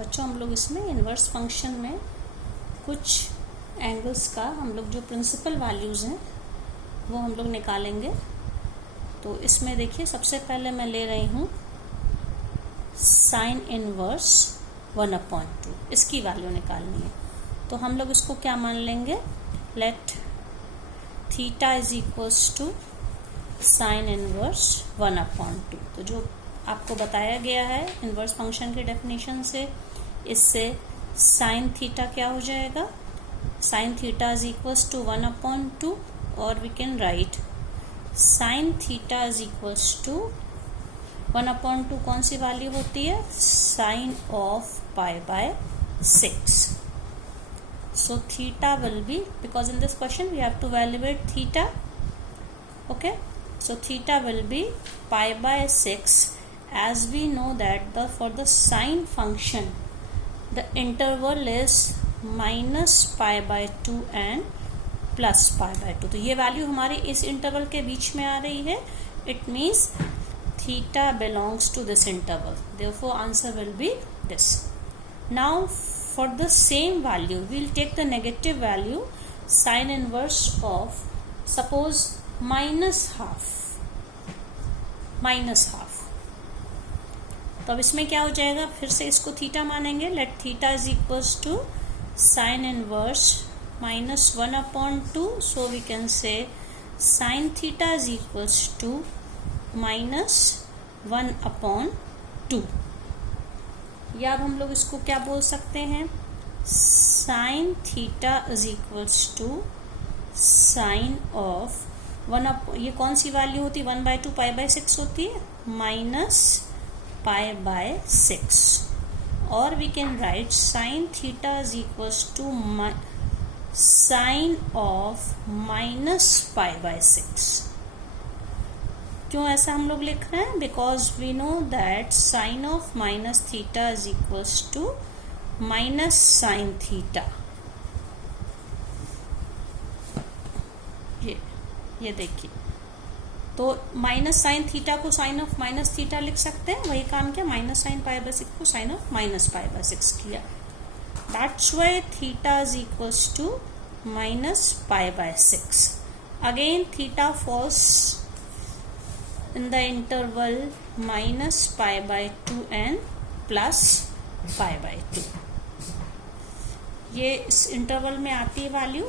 बच्चों हम लोग इसमें इन्वर्स फंक्शन में कुछ एंगल्स का हम लोग जो प्रिंसिपल वैल्यूज़ हैं वो हम लोग निकालेंगे। तो इसमें देखिए सबसे पहले मैं ले रही हूँ साइन इनवर्स 1/2, इसकी वैल्यू निकालनी है। तो हम लोग इसको क्या मान लेंगे, let theta is equals to sine inverse 1/2। तो जो आपको बताया गया है इनवर्स फंक्शन के डेफिनेशन से, इससे साइन थीटा क्या हो जाएगा, sine theta is equals to 1/2, और we can write sine theta is equals to 1/2 कौन सी वैल्यू होती है, sine of π/6। So theta will be, because in this question we have to evaluate theta, okay, so theta will be π/6, as we know that for the sine function the interval is -π/2 and +π/2। तो ये value हमारी इस interval के बीच में आ रही है, it means theta belongs to this interval, therefore answer will be this। Now for the same value we will take the negative value sin inverse of suppose -half। तो अब इसमें क्या हो जाएगा, फिर से इसको थीटा मानेंगे, let theta is equals to sine inverse -1/2, so we can say sine theta is equals to -1/2, या अब हम लोग इसको क्या बोल सकते हैं, sine theta is equals to sine of ये कौन सी वैल्यू होती है, 1/2 π/6 होती है, -π/6, और we can write sine theta is equals to sine of -π/6। क्यों ऐसा हम लोग लिख रहे हैं, because we know that sine of minus theta is equals to minus sine theta. ये देखिए, तो माइनस साइन थीटा को साइन ऑफ माइनस थीटा लिख सकते हैं, वही काम किया, माइनस साइन π/6 को साइन ऑफ -π/6 किया, that's why theta is equals to -π/6। Again theta falls in the interval -π/2 and +π/2, ये इस इंटरवल में आती है वैल्यू।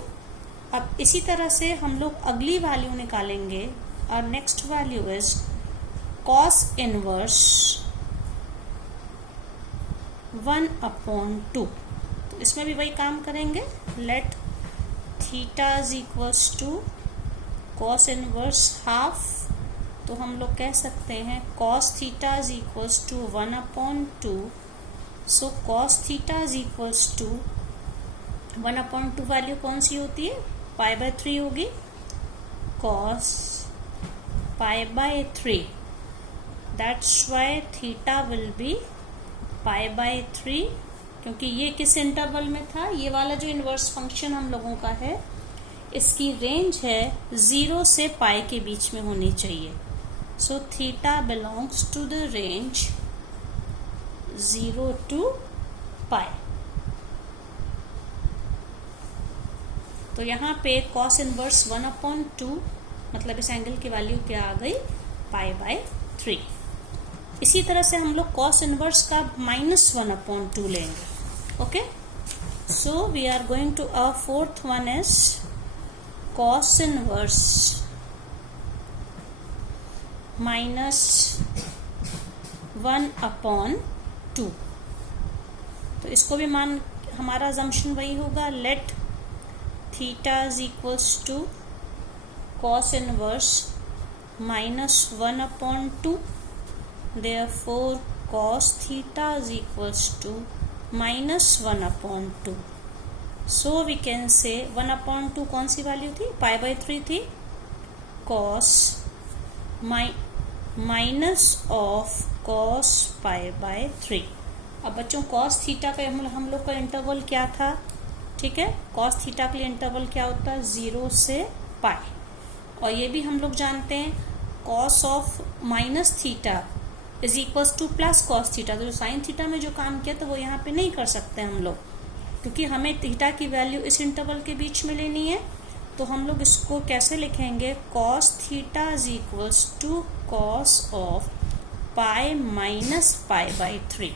अब इसी तरह से हम लोग अगली वैल्यू निकालेंगे, और next value is cos inverse 1/2। तो इसमें भी वही काम करेंगे, let theta is equals to cos inverse half. तो हम लोग कह सकते हैं cos theta is equals to 1/2, so cos theta is equals to 1/2 value कौन सी होती है, π/3 होगी, cos π/3, that's why theta will be π/3, क्योंकि ये किस इंटरवल में था, ये वाला जो इनवर्स फंक्शन हम लोगों का है इसकी रेंज है 0 से π के बीच में होनी चाहिए। So theta belongs to the range 0 to π। तो यहाँ पे cos इनवर्स 1/2, मतलब इस एंगल की वैल्यू क्या आ गई, π/3। इसी तरह से हम लोग cos इनवर्स का -1/2 लेंगे, okay. So we are going to a fourth one is cos inverse -1/2। तो इसको भी मान, हमारा अजम्पशन वही होगा, let theta is equals to cos inverse -1/2, therefore cos theta is equals to -1/2। So we can say 1/2 कौन सी वैल्यू थी, π/3 थी, cos माइनस ऑफ cos π/3। अब बच्चों cos थीटा का हम लोग का इंटरवल क्या था, ठीक है, cos थीटा के लिए इंटरवल क्या होता है, 0 से π। और ये भी हम लोग जानते हैं cos of minus theta is equals two plus cos theta. तो जो साइन थीटा में जो काम किया तो वो यहाँ पे नहीं कर सकते हम लोग, क्योंकि हमें थीटा की वैल्यू इस इंटरवल के बीच में लेनी है। तो हम लोग इसको कैसे लिखेंगे, cos theta is equals to cos of pi minus pi by 3,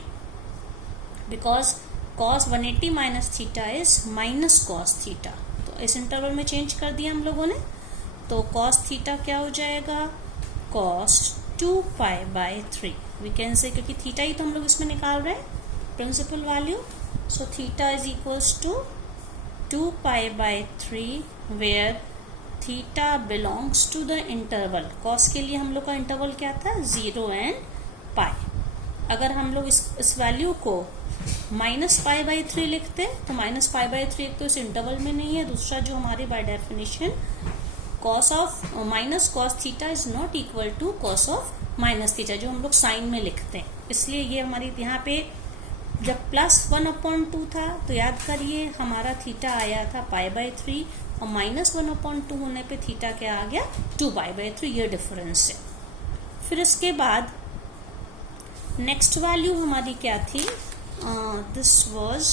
because cos 180 minus theta is minus cos theta. तो इस इंटरवल में चेंज कर दिया हम लोगों ने। तो कॉस थीटा क्या हो जाएगा, cos 2 pi by 3 we can say, क्योंकि थीटा ही तो हम लोग इसमें निकाल रहे हैं, principal value. So theta is equals to 2 pi by 3 where theta belongs to the interval. Cos के लिए हम लोग का इंटरवल क्या था, 0 एंड पाई। अगर हम लोग इस वैल्यू को माइनस पाई बाई 3 लिखते तो माइनस पाई बाई 3 एक तो इस इंटरवल में नहीं है, दूसरा जो हमारे by definition cos of minus cos theta is not equal to cos of minus theta, जो हम लोग साइन में लिखते हैं। इसलिए ये हमारी यहाँ पे जब प्लस 1/2 था तो याद करिए हमारा थीटा आया था पाई बाई 3, और माइनस 1/2 होने पे थीटा क्या आ गया, 2 पाई बाई 3। ये डिफरेंस है। फिर इसके बाद नेक्स्ट वैल्यू हमारी क्या थी, दिस वाज,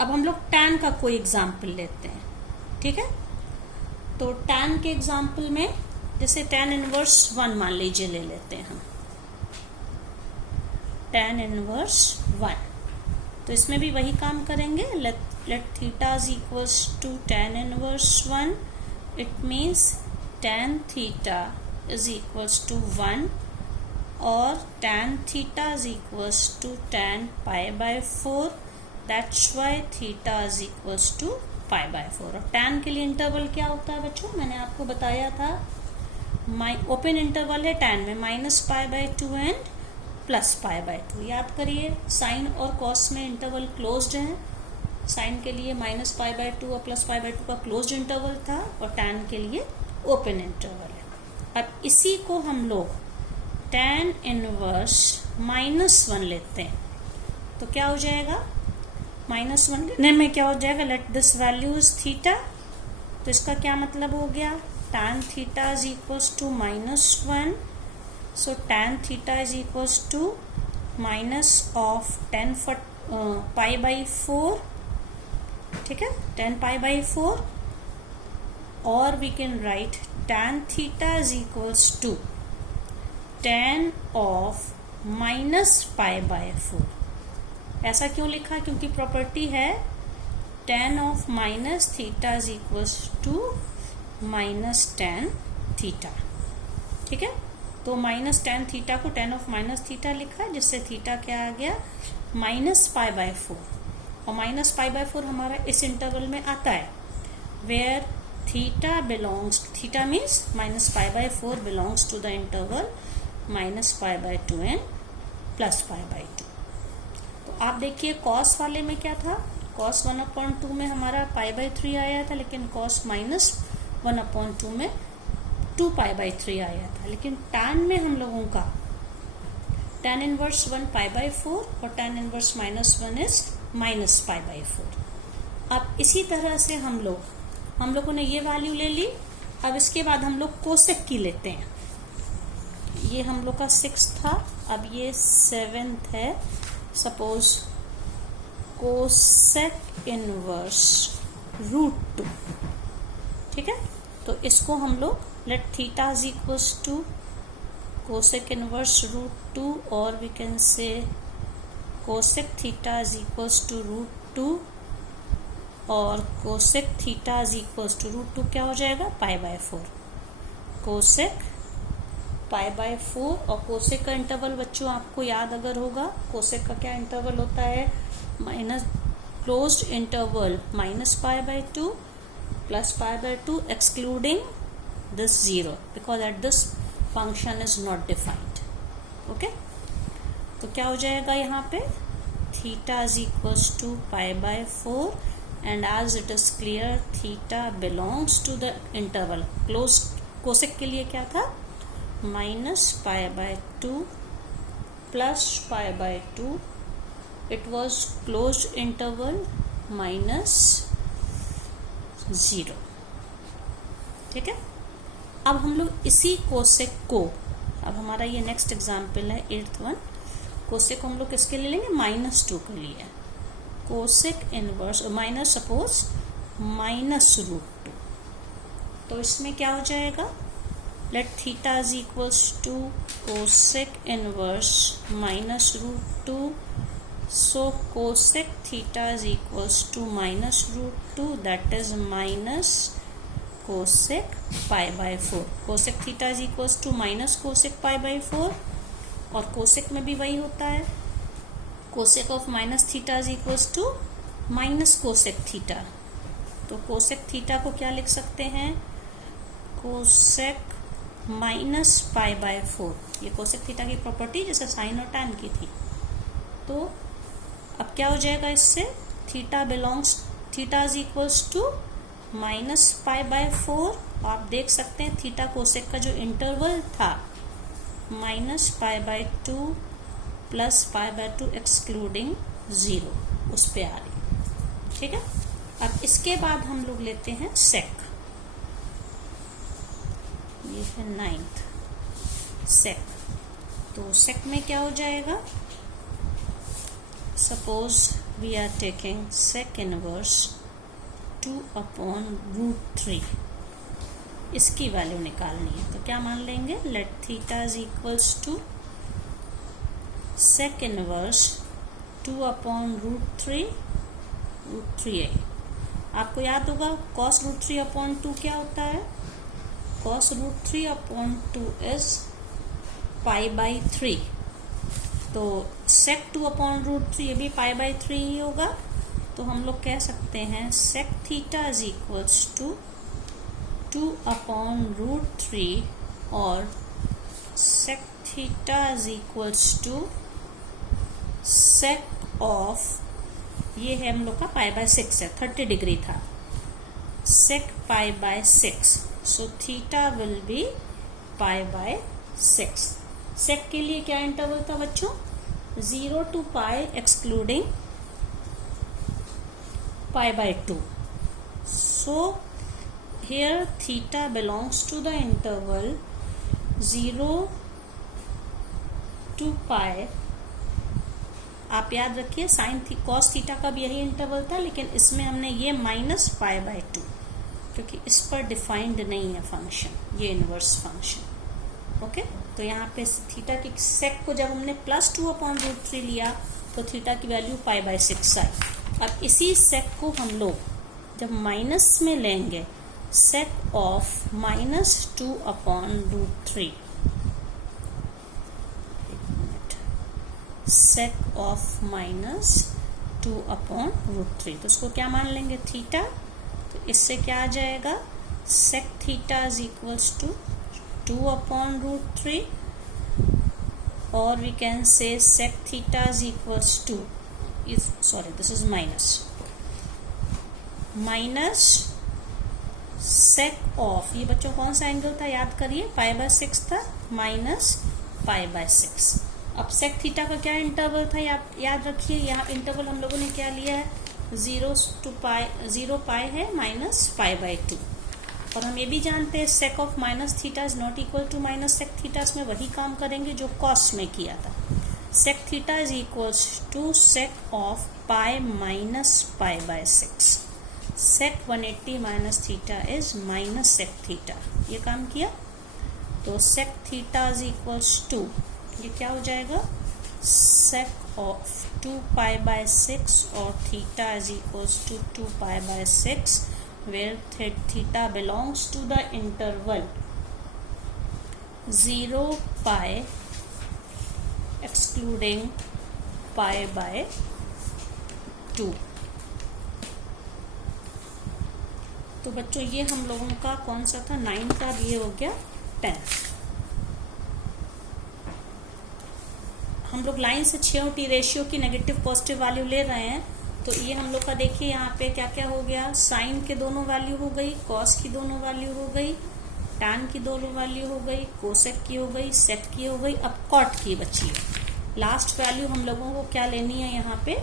अब हम लोग tan का कोई एग्जाम्पल लेते हैं, ठीक है। तो tan के एग्जाम्पल में जैसे tan इनवर्स 1 मान लीजिए ले लेते हैं हम, tan इनवर्स 1। तो इसमें भी वही काम करेंगे, let theta is equals to tan inverse 1। It means tan theta is equals to 1 और tan theta is equals to tan pi by 4। That's why theta is equals to pi by 4। और tan के लिए interval क्या होता है बच्चों, मैंने आपको बताया था, ओपन इंटरवल है tan में minus pi by 2 and plus pi by 2। याद करिए साइन और कॉस में इंटरवल क्लोज्ड है। साइन के लिए माइनस पाई बाय 2 और प्लस पाई बाय 2 का क्लोज्ड इंटरवल था, और tan के लिए ओपन इंटरवल है। अब इसी को हम लोग tan इनवर्स -1 लेते हैं तो क्या हो जाएगा, -1 लेने में क्या हो जाएगा, let this value is theta. तो इसका क्या मतलब हो गया, tan theta is equals to -1। So tan theta is equals to minus of 10 pi by 4, ठीक है, 10 पाई बाई 4। और we can write tan theta is equals to tan of minus pi by 4। ऐसा क्यों लिखा, क्योंकि प्रॉपर्टी है tan of minus theta is equals to minus tan theta, ठीक है। तो माइनस tan थीटा को tan ऑफ माइनस थीटा लिखा, जिससे थीटा क्या आ गया, माइनस पाई बाय 4। और माइनस पाई बाय 4 हमारा इस इंटरवल में आता है, where theta belongs, theta means minus pi by 4 belongs to the interval minus pi by 2 and plus pi by 2। तो आप देखिए कॉस वाले में क्या था, कॉस 1/2 में हमारा पाई बाय 3 आया था, लेकिन कॉस माइनस 1/2 में 2 पाई बाय 3 आया था। लेकिन tan में हम लोगों का tan इनवर्स 1 पाई बाय 4 और tan inverse -1 is minus pi by 4। अब इसी तरह से हम लोगों ने ये वैल्यू ले ली। अब इसके बाद हम लोग कोसेक की लेते हैं। ये हम लोग का 6 था, अब ये 7th है। सपोज कोसेक इनवर्स √2, ठीक है। तो इसको हम लोग let theta is equals to cosec inverse √2, और we can say cosec theta is equals to √2, और cosec theta is equals to √2 क्या हो जाएगा, pi by 4। Cosec pi by 4, और कोसेक का इंटरवल बच्चों आपको याद अगर होगा, कोसेक का क्या इंटरवल होता है, minus closed interval minus pi by 2 plus pi by 2 excluding this 0, because at this function is not defined. Okay, तो क्या हो जाएगा यहाँ पे, theta is equals to pi by 4, and as it is clear theta belongs to the interval close. Cosec के लिए क्या था, minus pi by 2 plus pi by 2, it was close interval minus 0, ठीक है। अब हम लोग इसी कोसेक को अब हमारा ये नेक्स्ट एग्जाम्पल है 8th वन। कोसेक को हम लोग किसके लिए लेंगे, -2 के लिए। कोसेक इनवर्स माइनस सपोज -√2, तो इसमें क्या हो जाएगा, let theta is equals to cosec inverse -√2, so cosec theta is equals to -√2, that is minus cosec π/4। Cosec theta is equals to minus cosec π/4, और कोसेक में भी वही होता है, cosec of minus theta is equals to minus cosec theta. तो cosec theta को क्या लिख सकते हैं, कोसेक -π/4। ये कोसेक थीटा की प्रॉपर्टी जैसे साइन और टैन की थी। तो अब क्या हो जाएगा इससे, थीटा इज इक्वल्स टू -π/4। आप देख सकते हैं थीटा कोसेक का जो इंटरवल था -π/2 + π/2 एक्सक्लूडिंग 0, उस पे आ रही। ठीक है, अब इसके बाद हम लोग लेते हैं सेक। ये है 9th सेक। तो सेक में क्या हो जाएगा, suppose we are taking sec inverse 2/√3, इसकी वैल्यू निकालनी है। तो क्या मान लेंगे, let theta is equals to sec inverse 2/√3 √3a। आपको याद होगा cos √3/2 क्या होता है, cos √3/2 इज π/3। तो sec 2/√3 ये भी π/3 ही होगा। तो हम लोग कह सकते हैं sec theta is equals to 2/√3 और sec theta is equals to sec of, ये है हम लोग का π/6 है, 30 डिग्री था, sec π/6, so theta will be π/6। sec के लिए क्या इंटरवल था बच्चों, 0 to π excluding π/2। So here theta belongs to the interval 0 to π। आप याद रखिए साइन कॉस थीटा का भी यही इंटरवल था, लेकिन इसमें हमने ये -π/2 क्योंकि इस पर डिफाइंड नहीं है फंक्शन, ये इनवर्स फंक्शन। ओके, तो यहाँ पे थीटा की सेक को जब हमने +2/√3 लिया तो थीटा की वैल्यू π/6 आई। अब इसी सेक को हम लोग जब माइनस में लेंगे, सेक ऑफ -2/√3, सेक ऑफ -2/√3, तो उसको क्या मान लेंगे, थीटा। तो इससे क्या आ जाएगा, sec theta is equals to 2/√3, और we can say sec theta is equals to, this is minus sec of, ये बच्चों कौन सा एंगल था याद करिए, π/6 था, माइनस π/6। अब सेक थीटा का क्या इंटरवल था याद रखिए, यहाँ इंटरवल हम लोगों ने क्या लिया है, 0 π है -π/2। और हम ये भी जानते हैं sec of minus theta is not equal to minus sec theta, इसमें वही काम करेंगे जो कॉस में किया था। Sec theta is equals to sec of π minus π/6। Sec 180 minus theta is minus sec theta, ये काम किया। तो sec theta is equals to, ये क्या हो जाएगा, सेक ऑफ 2π/6 और theta is equals to 2π/6, where theta belongs to the interval 0 π excluding π/2। तो बच्चों ये हम लोगों का कौन सा था, 9 का, ये हो गया 10। हम लोग लाइन से 6 और टी रेशियो की नेगेटिव पॉजिटिव वैल्यू ले रहे हैं। तो ये हम लोग का देखिए यहाँ पे क्या क्या हो गया, साइन के दोनों वैल्यू हो गई, कॉस की दोनों वैल्यू हो गई, टैन की दोनों वैल्यू हो गई, कोसेक की हो गई, सेक की हो गई, अब कॉट की बची है। लास्ट वैल्यू हम लोगों को क्या लेनी है, यहाँ पे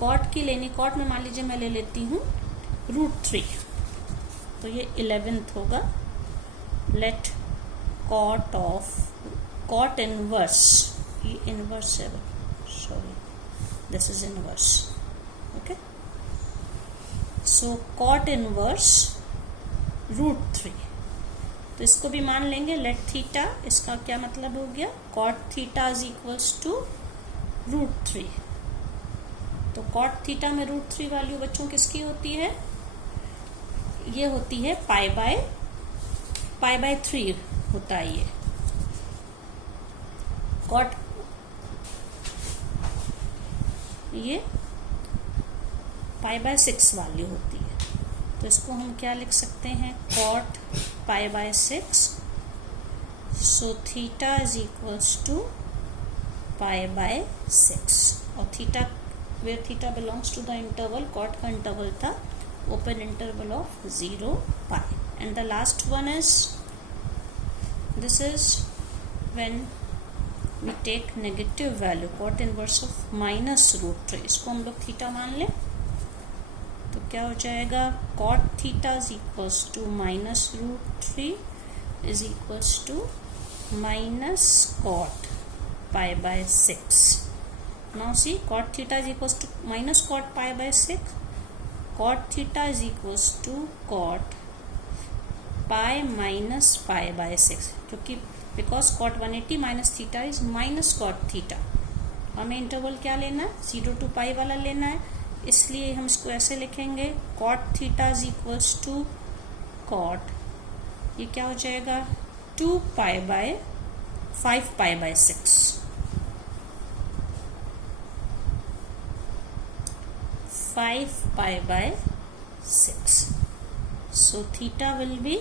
कॉट की लेनी। कॉट में मान लीजिए मैं ले लेती हूँ √3, तो ये 11th होगा। Let cot of cot inverse, ये इनवर्स है, sorry this is inverse, okay. So cot inverse √3, तो इसको भी मान लेंगे लेट थीटा, इसका क्या मतलब हो गया, cot theta is equals to √3। तो कॉट थीटा में √3 वैल्यू बच्चों किसकी होती है, ये होती है पाई बाय 3 होता है ये कॉट, ये पाई बाय 6 वैल्यू होती है। तो इसको हम क्या लिख सकते हैं, cot pi by 6, so theta is equals to pi by 6, और theta where theta belongs to the interval, cot का इंटरवल था ओपन इंटरवल ऑफ 0 पाई, and the last one is this is when we take negative value, cot inverse of -√3, इसको हम लोग theta मान लें, तो क्या हो जाएगा, cot theta is equals to -√3 is equals to minus cot pi by 6। Now see cot theta is equals to minus cot pi by 6, cot theta is equals to cot pi minus pi by 6, क्योंकि because cot 180 minus theta is minus cot theta, हमें interval क्या लेना है, 0 to पाई वाला लेना है, इसलिए हम इसको ऐसे लिखेंगे, cot theta is equals to cot, ये क्या हो जाएगा 2 pi by 5 pi by 6, 5 pi by 6, so theta will be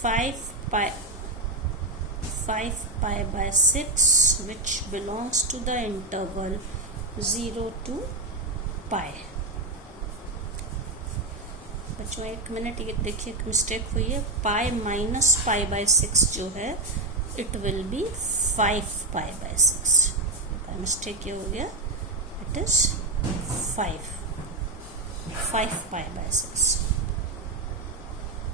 5 pi by 6, which belongs to the interval 0 to पाई। बच्चों एक मिनट, ये देखिए मिस्टेक हुई है, पाई माइनस पाई बाय 6 जो है it will be 5 pi by 6, mistake ये हो गया, इट इज 5 पाई बाय 6।